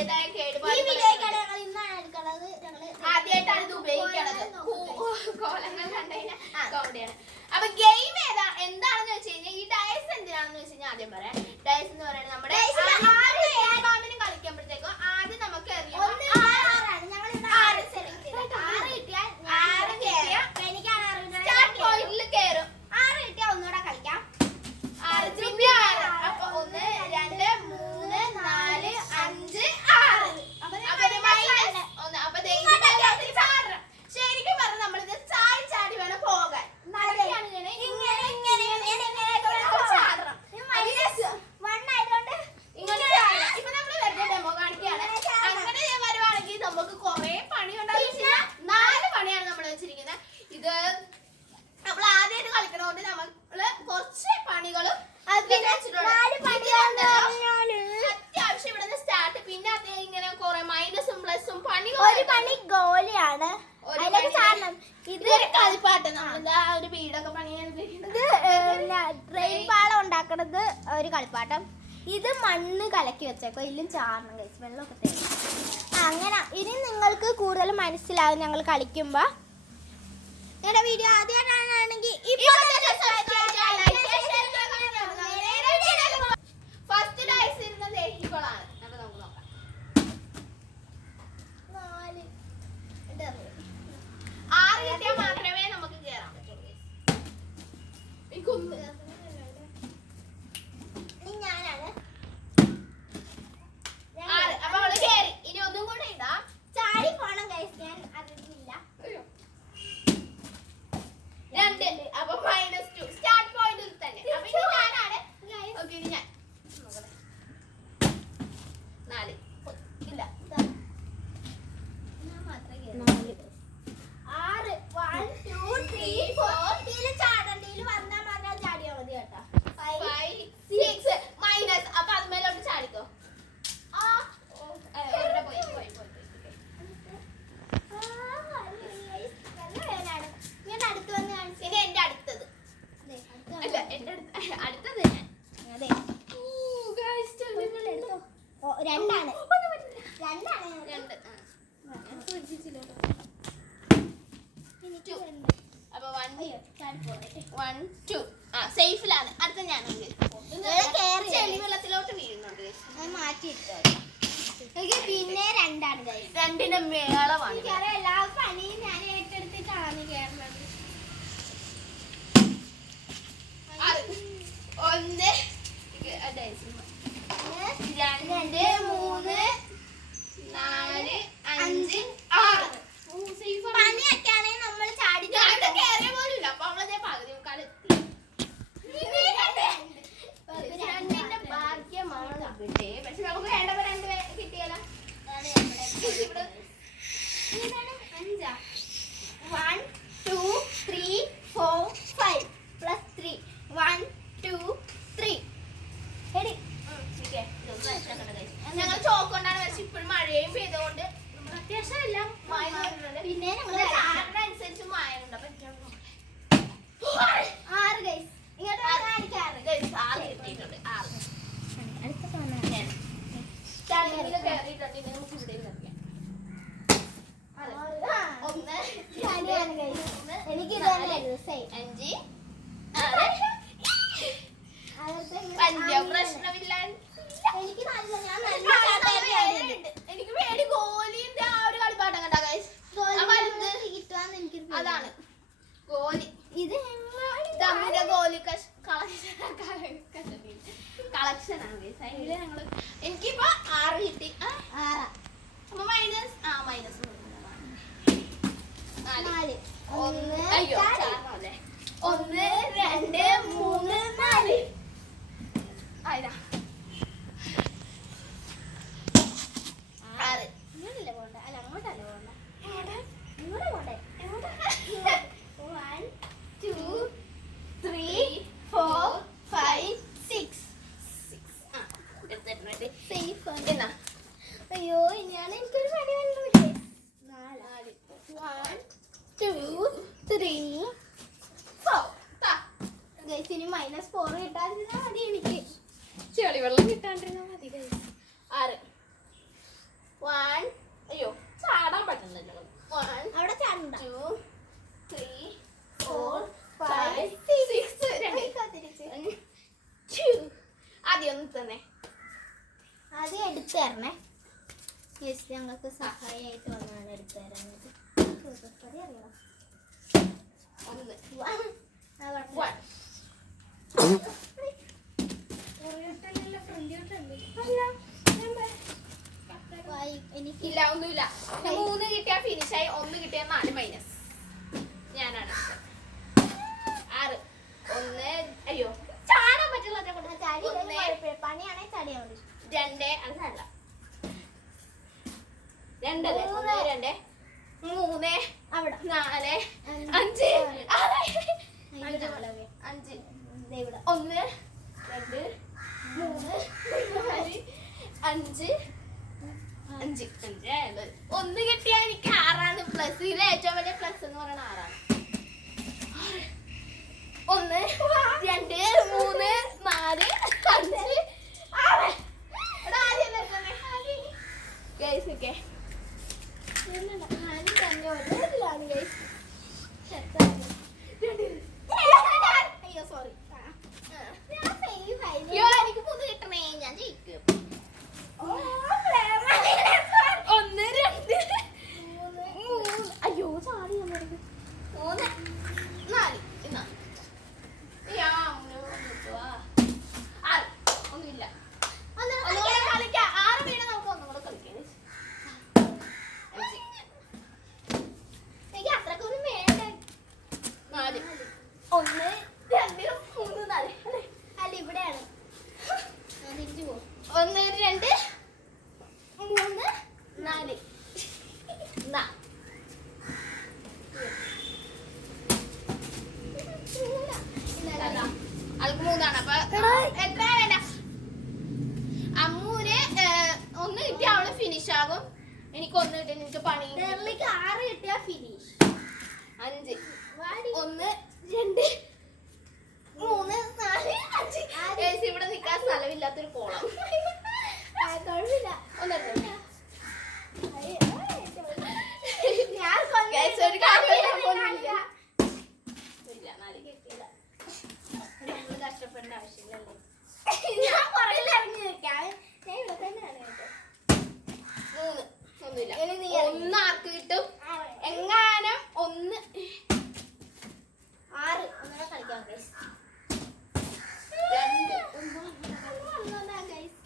അതിന്റേതായ കേടുപാടുകളാണ് ആദ്യമായിട്ടാണ് ഇത് ഉപയോഗിക്കണത്. കോലങ്ങൾ കണ്ടതിന് കോമഡിയാണ്. അപ്പൊ ഗെയിം എന്താണെന്ന് വെച്ച് കഴിഞ്ഞാൽ ഈ ഡയസ് എന്തിനാണെന്ന് വെച്ച് കഴിഞ്ഞാൽ ആദ്യം പറയാം. ഡയസ് എന്ന് പറയുന്നത് നമ്മുടെ പാമ്പിന് കളിക്കുമ്പോഴത്തേക്കും ആദ്യം നമുക്ക് എറിയാം. പോയിന്റിൽ കയറും. 6 കിട്ടിയാൽ ഒന്നുകൂടെ കളിക്കാം. 6 പിന്നെ 6. അപ്പൊ 1 2 3 4 5 6. ശരിക്കും പറഞ്ഞ നമ്മളിത് ചാടി ചാടി വേണം പോകാൻ. ഇപ്പൊ നമ്മള് വെറുതെ ഡെമോ കാണിക്കുകയാണ്. അങ്ങനെ വരുവാണെങ്കിൽ നമുക്ക് കുറെ പണി ഉണ്ടാവും. 4 പണിയാണ് നമ്മൾ വെച്ചിരിക്കുന്നത്. ഇത് നമ്മൾ ആദ്യമായിട്ട് കളിക്കണോണ്ട് നമ്മള് കുറച്ച് പണികളും അത്യാവശ്യം ഇവിടെ സ്റ്റാർട്ട്. പിന്നെ ഇങ്ങനെ കുറെ മൈനസും പ്ലസും പണികളും. ഒരു പണി ഗോലിയാണ്. ഇതൊരു കളിപ്പാട്ടം. നമ്മളിതാ ഒരു വീടൊക്കെ പണിയാൻ ട്രെയിൻ പാളം ഉണ്ടാക്കണത് ഒരു കളിപ്പാട്ടം. ഇത് മണ്ണ് കലക്കി വെച്ചേക്കോ. ഇതിലും ചാറണം കഴിച്ച് വെള്ളമൊക്കെ തരും. അങ്ങനെ ഇനി നിങ്ങൾക്ക് കൂടുതൽ മനസ്സിലാവും ഞങ്ങൾ കളിക്കുമ്പോ. ഞങ്ങളുടെ വീഡിയോ ആദ്യമായിട്ടാണെങ്കിൽ ഫസ്റ്റ് ഡൈസ് ഇരുന്നത് എഹികളാണ്. അപ്പൊ നമുക്ക് നോക്കാം. 6 കിട്ടിയാൽ മാത്രമേ നമുക്ക് കേറാൻ പറ്റുള്ളൂ. ഞാനാണ് 6. അപ്പൊ അവള് കേറി. ഇനി ഒന്നും കൂടെ ഇടാം. ചാടി പോണം ഗൈസ്. ഞാൻ അറിയില്ല. 2. അപ്പൊ -2 സ്റ്റാർട്ട് പോയിന്റിൽ തന്നെ. അപ്പൊ ഇത് ഞാനാണ്. ഓക്കെ ഇനി ഞാൻ 4 ഇല്ല. ഞാൻ മാത്രമേ 6 1 2 3 4 ഇതില് ചാടണ്ടിയിൽ വന്നാൽ മാത്രം ചാടിയാൽ മതി കേട്ടോ. 5 6 മൈനസ്. അപ്പൊ അതുമേലോട്ട് ചാടിക്കോ. ഞാൻ അടുത്ത് വന്ന് കാണിച്ചു. ഇനി എന്റെ അടുത്തത് അല്ല എന്റെ അടുത്തത് ഞാൻ. അതെ 2 അപ്പൊ 1 2 സേഫിലാണ്. അടുത്ത ഞാൻ ചെളി വെള്ളത്തിലോട്ട് വീഴുന്നുണ്ട്. മാറ്റിയിട്ടോ. പിന്നെ 2 2ന്റെ മേളമാണ്. എല്ലാ പണിയും ഞാൻ ഏറ്റെടുത്തിട്ടാണ് കേറുന്നത്. 1 2 3 4 5 6 പണിയൊക്കെയാണെങ്കിൽ നമ്മൾ ചാടി കയറിയ പോലും ഇല്ല. അപ്പൊ അവളെ പകുതി മുക്കാലെത്തി. 2ന്റെ ഭാഗ്യമാണ്. പക്ഷെ നമുക്ക് വേണ്ടപ്പോ 2 കിട്ടിയാലോ. 1 2 3 4 5 പ്ലസ് 3 1 2 3 എടി. ഞങ്ങൾ ചോക്ക് കൊണ്ടാണ് വരച്ച്. ഇപ്പോഴും മഴയും പെയ്തുകൊണ്ട് അത്യാവശ്യം എല്ലാം മായ വരുന്നുണ്ട്. പിന്നെ ഞങ്ങൾ അനുസരിച്ച് മായുണ്ട്. അപ്പൊ 6 ഗൈസ്. ഇങ്ങോട്ട് 6 കിട്ടിയിട്ടുണ്ട്. 6 കയറിയിട്ടുണ്ട്. ഇനി നമുക്ക് ഇവിടെ നിർത്താം. എനിക്ക് 5 പ്രശ്നമില്ല. എനിക്ക് വേണ്ടി ഗോലിന്റെ ആ ഒരു കളിപ്പാട്ടം കണ്ടാ അതാണ് ഗോലി. ഇത് തമ്മിലെ ഗോലി കളക്ഷൻ ആണ്. ഞങ്ങള് എനിക്കിപ്പോ 6 കിട്ടി. 6 അപ്പൊ മൈനസ് 4 1 അയ്യോ 1 2 3 4 ആയിരാ 6. ഇങ്ങോട്ടല്ലേ പോണ്ട. അല്ല അങ്ങോട്ടല്ലേ പോണ്ട. ഇങ്ങോട്ട് പോണ്ടേ. 1 2 3 4 5 6 സേഫ് ആണ്. അയ്യോ ഇനിയാണ് എനിക്കൊരു പണി വന്നില്ലേ. 4 1 2 3 4 ഗൈസ്. ഇനി -4 കിട്ടാതിരുന്നാ മതി. എനിക്ക് ചെളിവെള്ളം കിട്ടാണ്ടിരുന്നാ മതി ഗൈസ്. 6 1 അയ്യോ ചാടാൻ പറ്റുന്നില്ല. 1 അവിടെ ചാടണ്ട. 2 3 4 5 6 ആദ്യം ഒന്ന് തന്നെ ആദ്യം എടുത്തു തരണേ. യെസ്, ഞങ്ങൾക്ക് സഹായമായിട്ട് വന്നാണ് എടുത്തു തരാനത്. എനിക്കില്ല, ഒന്നുമില്ല. 3 കിട്ടിയാ ഫിനിഷായി, 1 കിട്ടിയാ 4 മൈനസ്. ഞാനാണ് 6. 1 അയ്യോ ചാടാൻ പറ്റുള്ള പണിയാണെ ചാടിയാ മതി. 2 അത് ചാടില്ല. 2 2 3 അവിടെ 4 5 5 1 2 3 4 5 5 1 കിട്ടിയാ എനിക്ക് 6ആണ് പ്ലസ്. ഇതിലെ ഏറ്റവും വലിയ പ്ലസ് എന്ന് പറയുന്നത് 6ആണ്. 1 2 3 4 5 6 ഗൈസ്. ഓക്കെ അയ്യോ സോറി. അയ്യോ എനിക്ക് 3 കിട്ടണേ, ഞാൻ ജയിക്കും. 1 2 3 അയ്യോ ചാടി 3 4 ഇന്നാ ഒന്നുമില്ല. കളിക്കാം. 6 വീണ നമുക്ക് ഒന്നും കൂടെ കളിക്കാം. എനിക്ക് അത്രക്കൊന്നും വേണ്ട. 4 1 2 3 4 അല്ല ഇവിടെയാണ്. 1 2 3 4 ആൾക്ക് 3ആണ്. അപ്പൊ എത്ര വേണ്ട? അമ്മൂന് 1 കിട്ടിയ അവള് ഫിനിഷ് ആകും. എനിക്ക് 1 കിട്ടിയ നിനക്ക് പണി. 6 കിട്ടിയ ഫിനിഷ്. 5 1 2 3 4 5 ഇവിടെ നിൽക്കാൻ സ്ഥലമില്ലാത്തൊരു കോളം. കഷ്ടപ്പെടേണ്ട ആവശ്യമില്ലല്ലോ. ഞാൻ പുറകിൽ ഇറങ്ങി നിൽക്കാം. 3 ഒന്നുമില്ല. 1 ആർക്ക് കിട്ടും? എങ്ങാനും 1 6 ഒന്നുകൂടെ കളിക്കാം ഗൈസ്.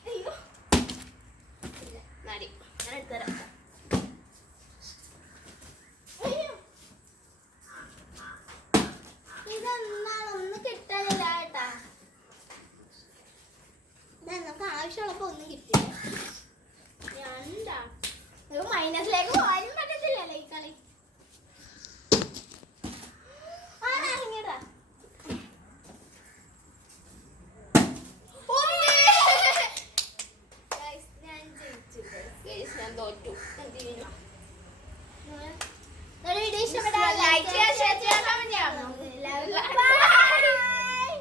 2 4 ഞാൻ എടുത്തരാം. ഇതെന്താണ് ഒന്നും കിട്ടാനില്ല കേട്ടാ. നമുക്ക് ആവശ്യമുള്ളപ്പോ ഒന്നും കിട്ടില്ല. 2 മൈനസിലേക്ക് പോകാനും പറ്റത്തില്ലല്ലോ ഈ കളി. ഇറങ്ങിയതാ. ഞാൻ ജയിച്ചു. ഞാൻ തോറ്റു. എന്ത് ചെയ്യുന്നു?